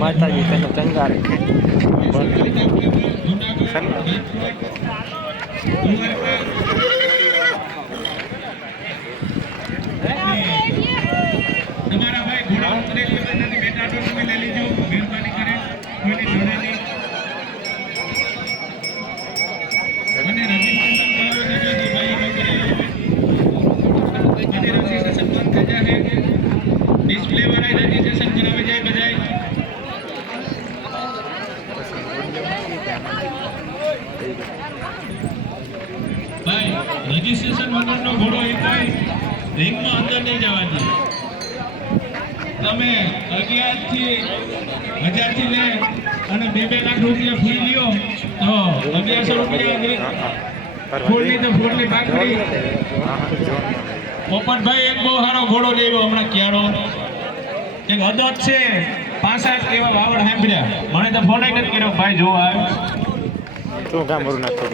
માતાજી તને ચંગા રાખે. તમારા ભાઈ ઘોડા ઉતરે નથી બેટા તો તમે લઈ લેજો મહેરબાની કરે કોઈની જોડે નહીં અને રજીસ્ટ્રેશન કરાવી દેજો જે ભાઈ વગેરે અને રજીસ્ટ્રેશન બંધ થઈ જાય ડિસ્પ્લે વાળા રજીસ્ટ્રેશન કરાવી જાય બજાય ભાઈ રજીસ્ટ્રેશન વગરનો ઘોડો એ કોઈ રિંગમાં અંદર નહીં જવા દે તમે 11 થી 1000 થી લે અને 2 લાખ રૂપિયા ફી લ્યો તો 1100 રૂપિયા ફૂલની તો ફૂલની બાકડી પોપટભાઈ એક બહુ સારો ઘોડો લેવો હમણાં ક્યારો એક અદત છે 65 કેવા વાવડ સાંભળ્યા મને તો ફોન નથી કર્યો ભાઈ જોવા આવ્યો તું ગામ નાખતો